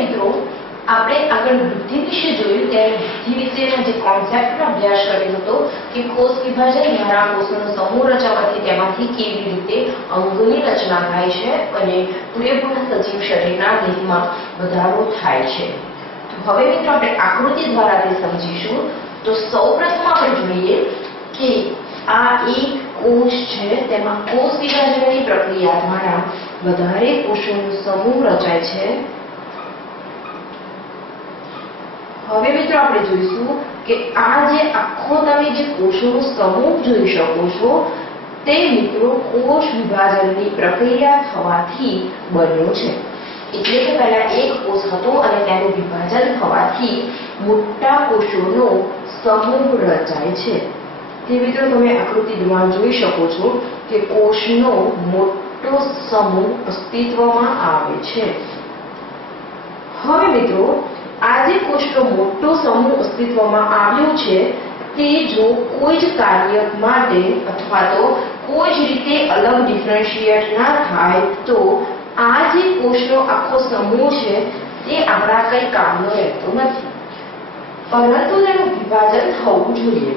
મિત્રો આપણે આગળ વૃદ્ધિ વિશે જોયું ત્યારે વૃદ્ધિ વિશેના જે કોન્સેપ્ટનો અભ્યાસ કર્યો હતો કે કોષ વિભાજન દ્વારા કોષોનો સમૂહ રચાવાથી તેમાંથી કેવી રીતે અંગોની રચના થાય છે અને પૂરેપૂર્ણ સજીવ શરીરના દેહમાં વધારો થાય છે. તો હવે મિત્રો આપણે આકૃતિ દ્વારા તે સમજીશું. તો સૌપ્રથમ આપણે જોઈએ કે આ એક કોષ છે, તેમાં કોષ વિભાજનની પ્રક્રિયા દ્વારા વધારે કોષોનો સમૂહ રચાય છે. હવે મિત્રો આપણે જોઈશું કે આ જે આખો તમે જે કોષોનો સમૂહ જોઈ શકો છો તે મિત્રો કોષ વિભાજનની પ્રક્રિયા થવાથી બન્યો છે. એટલે કે પહેલા એક કોષ હતો અને તેનું વિભાજન થવાથી મોટા કોષોનો સમૂહ રચાય છે. તે મિત્રો તમે આકૃતિ દ્વારા જોઈ શકો છો કે કોષનો મોટો સમૂહ અસ્તિત્વમાં આવે છે. હવે મિત્રો આ જે કોષનો મોટો સમૂહ અસ્તિત્વમાં આવ્યો છે તે જો કોઈ જ કાર્ય માટે અથવા તો કોઈ જ રીતે અલગ ડિફરન્શિએટ ના થાય તો આ જે કોષનો આખો સમૂહ છે તે આપણા કઈ કામનો રહેતો નથી, પરંતુ તેનું વિભાજન થવું જોઈએ.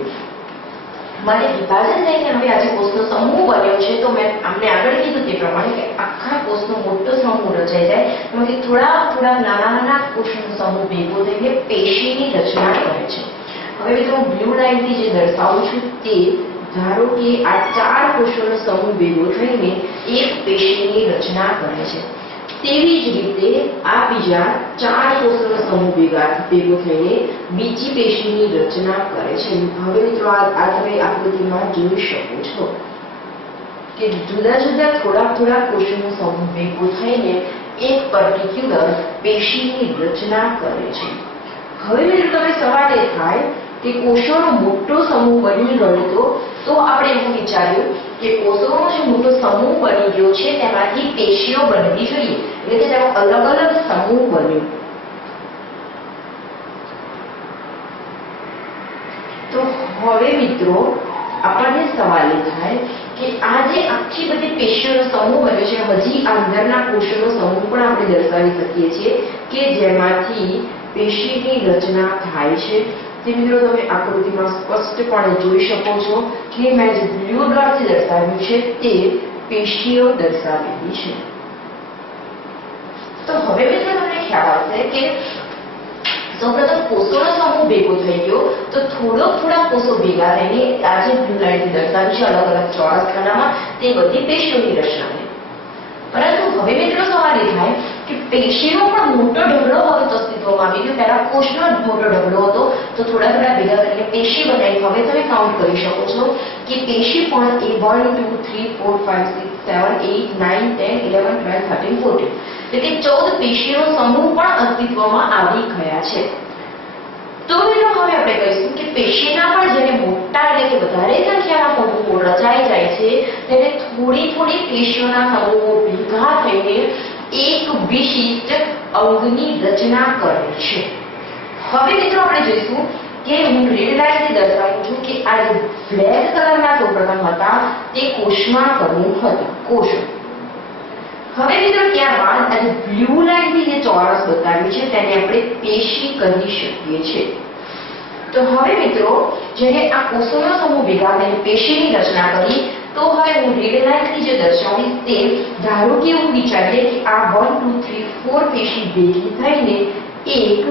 મને વિભાજન થઈને હવે આજે કોષનો સમૂહ બન્યો છે તો મેં આપણે આગળ કીધું તે પ્રમાણે કે આખા કોષનો મોટો સમૂહ રચાઈ જાય એમાંથી થોડા નાના કોષનો સમૂહ ભેગો થઈને પેશીની રચના કરે છે. હવે મિત્રો હું બ્લુ લાઈનથી જે દર્શાવું છું તે ધારો કે આ 4 કોષોનો સમૂહ ભેગો થઈને એક પેશીની રચના કરે છે. તેવી જ રીતે આ બીજા 4 કોષોનો સમૂહ ભેગો થઈને બીજી પેશીની રચના કરે છે. હવે મિત્રો આ તમે આકૃતિમાં જોઈ શકો છો કે જુદા જુદા થોડા કોષોનો સમૂહ ભેગો થઈને એક પર્ટિક્યુલર પેશીની રચના કરે છે. હવે મિત્રો તમને સવાલ એ થાય કે કોષોનો મોટો સમૂહ બની ગયો તો આપણે એવું વિચાર્યું કે કોષોનો જે મોટો સમૂહ બની ગયો છે તેમાંથી પેશીઓ બનવી જોઈએ, એટલે કે તેનો અલગ અલગ સમૂહ બન્યો. તો હવે મિત્રો આપણને સવાલ એ થાય કે આ જે આખી બધી પેશીઓનો સમૂહ બન્યો છે, હજી અંદરના કોષોનો સમૂહ પણ આપણે દર્શાવી શકીએ છીએ કે જેમાંથી પેશીની રચના થાય છે. તે મિત્રો તમે આકૃતિમાં સ્પષ્ટપણે જોઈ શકો છો કે મેં જે બ્લુ ડોટથી દર્શાવ્યું છે તે પેશીઓ દર્શાવેલી છે. તો હવે મિત્રો તમને ખ્યાલ આવશે કે સૌપ્રથમ કોષોનો સમૂહ ભેગો થઈ ગયો તો થોડા કોષો ભેગા થઈને આ જે બ્લુ લાઈનથી દર્શાવ્યું છે અલગ અલગ ચોરસ ખાનામાં તે બધી પેશીઓની રચના થઈ. પરંતુ હવે મિત્રો સવાલ એ થાય કે પેશીનો પણ મોટો ઢગલો હવે તો અસ્તિત્વમાં આવી ગયો. પહેલા કોષનો મોટો ઢગલો હતો તો થોડા ભેગા કરીને પેશી બનાવી. હવે તમે કાઉન્ટ કરી શકો છો કે પેશી પણ એ 1 2 3 4 5 6 7 8 9 10 11 12 13 14 એટલે કે 14 પેશીનો સમૂહ પણ અસ્તિત્વમાં આવી ગયા છે. તો મિત્રો હવે આપણે કહીશું કે પેશીના પણ જેને મોટા એટલે કે વધારે સંખ્યાના સમૂહો રચાઈ જાય છે તેને થોડી પેશીઓના સમૂહો ભેગા થઈને એક વિશિષ્ટ અંગની રચના કરે છે. હવે મિત્રો આપણે જોઈશું કે હું રેડ લાઈનથી દર્શાવું છું કે આ જે બ્લેક કલરના સૌપ્રથમ હતા તે કોષમાં સમૂહ હતા, કોષો. હવે મિત્રો ત્યારબાદ આ જે બ્લુ લાઈનથી જે ચોરસ બતાવ્યું છે તેને આપણે પેશી કહી શકીએ છીએ. તો હવે મિત્રો જ્યારે આ કોષોનો સમૂહ ભેગા થઈને પેશીની રચના કરી તો હવે હું રેડ લાઈનથી જે દર્શાવીશ તે ધારો કે એવું વિચારીએ કે આ 1 2 3 4 પેશી ભેગી થઈને એક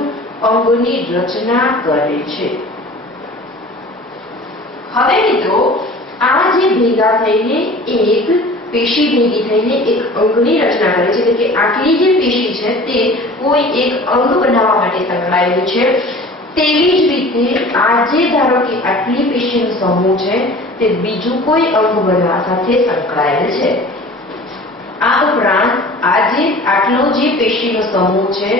અંગની રચના કરે છે. હવે મિત્રો આ જે ભેગા થઈને એક પેશી ભેગી થઈને એક અંગની રચના કરે છે, એટલે કે આટલી જે પેશી છે તે કોઈ એક અંગ બનાવવા માટે સંકળાયેલું છે. તેવી જ રીતે આ જે ધારો કે આટલી પેશીનો સમૂહ છે તે બીજું કોઈ અંગ બનવા સાથે સંકળાયેલ છે. આ ઉપરાંત આટલો જે પેશીનો સમૂહ છે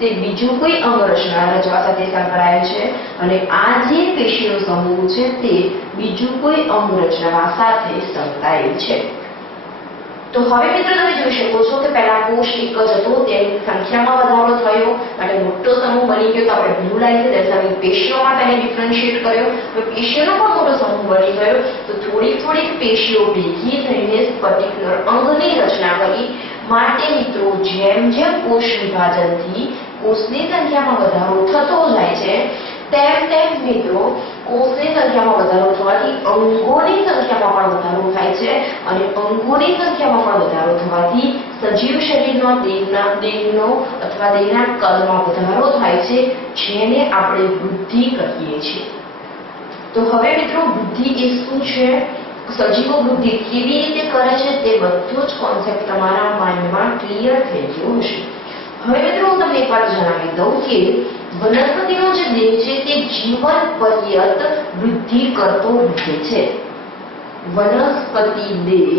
તે બીજું કોઈ અંગ રચવા સાથે સંકળાયેલ છે અને આ જે પેશીનો સમૂહ છે તે બીજું કોઈ અંગ રચવા સાથે સંકળાયેલ છે. તો હવે મિત્રો તમે જોઈ શકો છો કે પહેલા કોષ એક જ હતો તેની સંખ્યામાં વધારો થયો અને મોટો સમૂહ બની ગયો. તો આપણે બ્લુ લાઈનથી દર્શાવી પેશીઓમાં તેને ડિફરન્શિએટ કર્યો. તો પેશીઓનો પણ મોટો સમૂહ બની ગયો તો થોડીક પેશીઓ ભેગી થઈને પર્ટિક્યુલર અંગની રચના કરી. માટે મિત્રો જેમ કોષ વિભાજનથી કોષની સંખ્યામાં વધારો થતો જાય છે તેમ તેમ મિત્રો કોષની સંખ્યામાં વધારો થવાથી અંગોની સંખ્યામાં પણ વધારો થાય છે અને અંગોની સંખ્યામાં પણ વધારો થવાથી સજીવ શરીરમાં દેહનો અથવા દેહના કદમાં વધારો થાય છે જેને આપણે વૃદ્ધિ કહીએ છીએ। તો હવે મિત્રો વૃદ્ધિ એ શું છે, સજીવો વૃદ્ધિ કેવી રીતે કરે છે તે બધો જ કોન્સેપ્ટ તમારા માઇન્ડમાં ક્લિયર થઈ ગયો હશે। હવે મિત્રો હું તમને એક વાત જણાવી દઉં કે વનસ્પતિનો જે દેહ છે તે જીવન પર્યંત વૃદ્ધિ કરતો રહે છે। વનસ્પતિ દેહ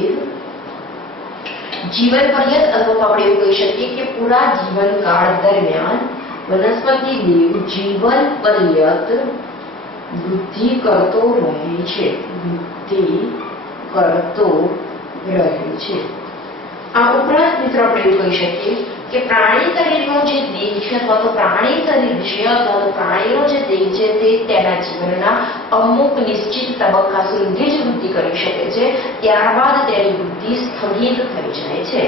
જીવન પર્યંત અથવા આપણે એવું કહી શકીએ કે પૂરા જીવનકાળ દરમિયાન વનસ્પતિ દેહ જીવન પર્યંત વૃદ્ધિ કરતો રહે છે, વૃદ્ધિ કરતો રહે છે। આ ઉપરાંત મિત્રો આપણે એવું કહી શકીએ કે પ્રાણી શરીરનો જે દેહ છે અથવા તો પ્રાણી શરીર છે અથવા તો પ્રાણીનો જે દેહ છે તે તેના જીવનના અમુક નિશ્ચિત તબક્કા સુધી જ વૃદ્ધિ કરી શકે છે, ત્યારબાદ તેની વૃદ્ધિ સ્થગિત થઈ જાય છે।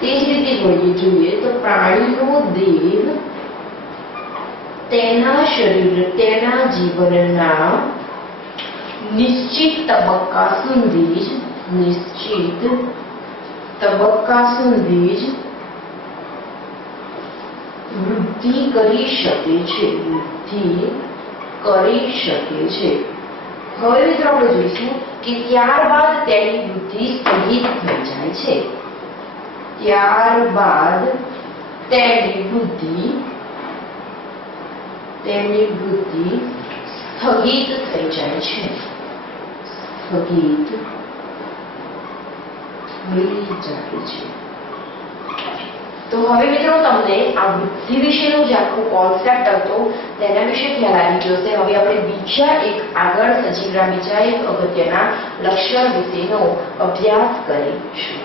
તે જ રીતે જોઈએ તો પ્રાણીનો દેહ તેના શરીર તેના જીવનના નિશ્ચિત તબક્કા સુધી જ વૃદ્ધિ કરી શકે છે, હવે મિત્રો આપણે જોઈશું કે ત્યારબાદ તેની વૃદ્ધિ સ્થગિત થઈ જાય છે, ત્યારબાદ તેની વૃદ્ધિ સ્થગિત થઈ જાય છે, સ્થગિત થઈ જાય છે। તો હવે મિત્રો તમને આ વૃદ્ધિ વિશેનો જે આખો કોન્સેપ્ટ હતો તેના વિશે ખ્યાલ આવી ગયો છે। હવે આપણે બીજા એક અગત્યના લક્ષણ વિશેનો અભ્યાસ કરીશું।